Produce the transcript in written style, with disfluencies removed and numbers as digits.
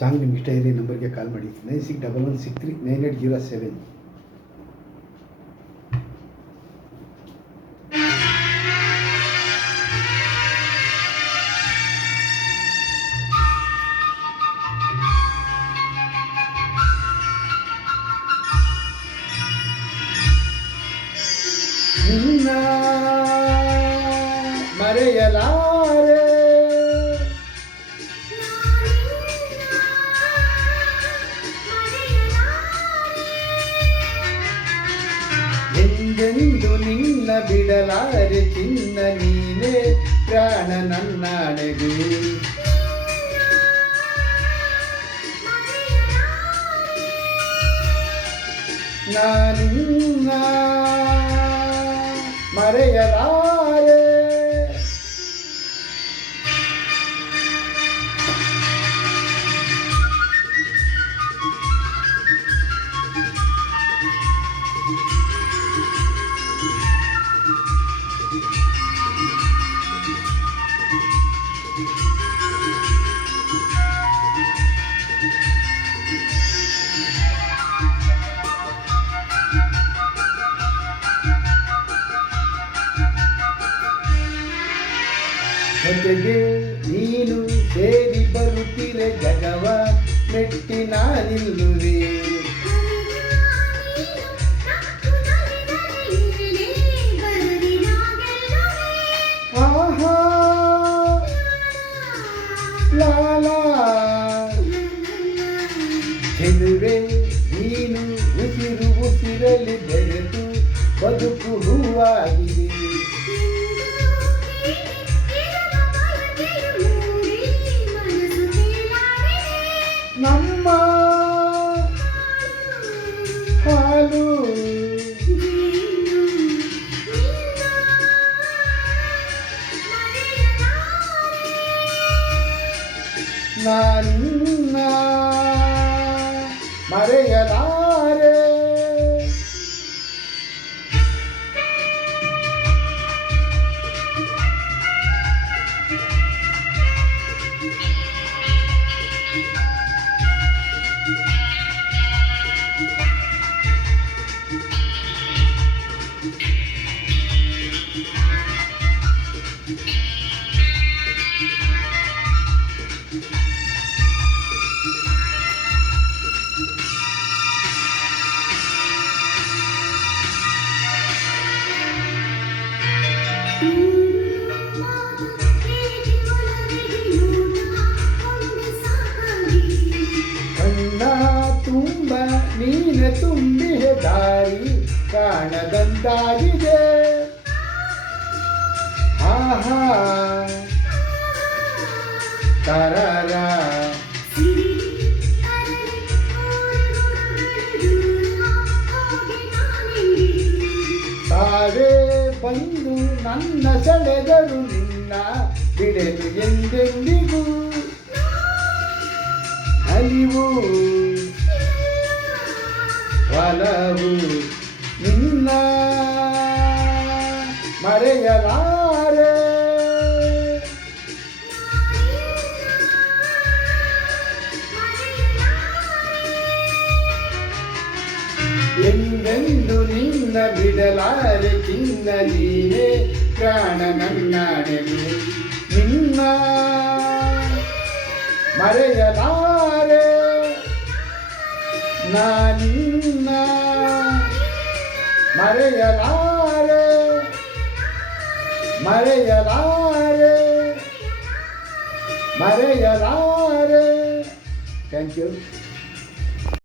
Song ನಿಮ್ಗೆ ಇಷ್ಟ ಇದೆ ನಂಬರ್ಗೆ ಕಾಲ್ ಮಾಡಿ 9611639807. ನಿನ್ನ ಮರೆಯಲಾರೆ ಎಂದೆಂದು ನಿನ್ನ ಬಿಡಲಾರೆ ಚಿನ್ನ ನೀನೇ ಪ್ರಾಣ ನನ್ನಾಡೆಗೆ ನಾನಿನ್ನ ಮರೆಯಲಾರೆ ಜೊತೆಗೆ ನೀನು ಸೇರಿ ಬರುತ್ತಿರೆ ಜಗವ ಮೆಟ್ಟಿ ನಾನಿಲ್ಲುವೆ ಆಹಾ ಲಾಲಾ ಚೆಲುವೆ ನೀನು ಉಸಿರು ಉಸಿರಲಿ ಬೆರೆತು ಬದುಕು ಹೂವಾಗಿದೆ ನಮ್ಮ ಹಾಲು ನಾನಿನ್ನ ಮರೆಯಲಾರೆ ಕಣ್ಣ ತುಂಬ ನೀನೆ ತುಂಬಿಹೆ ದಾರಿ ಕಾಣದಂತಾಗಿದೆ ಆಹಾ ತರರ ತಾವೇ ಬಂದು ನನ್ನ ಸೆಳೆದರು ನಿನ್ನ ಬಿಡಲು ಎಂದೆಂದಿಗೂ ಅಲಿವು ಒಲವು ನಿನ್ನ ಮರೆಯಲಾರೆ ಎಂದೆಂದು ನಿನ್ನ ಬಿಡಲಾರೆ ಚಿನ್ನ ನೀನೇ ಪ್ರಾಣ ನನ್ನಾಡೆಗೆ ನಿನ್ನ ಮರೆಯಲಾರೆ ನಾನಿನ್ನ ಮರೆಯಲಾರೆ ಮರೆಯಲಾರೆ ಮರೆಯಲಾರೆ. Thank you.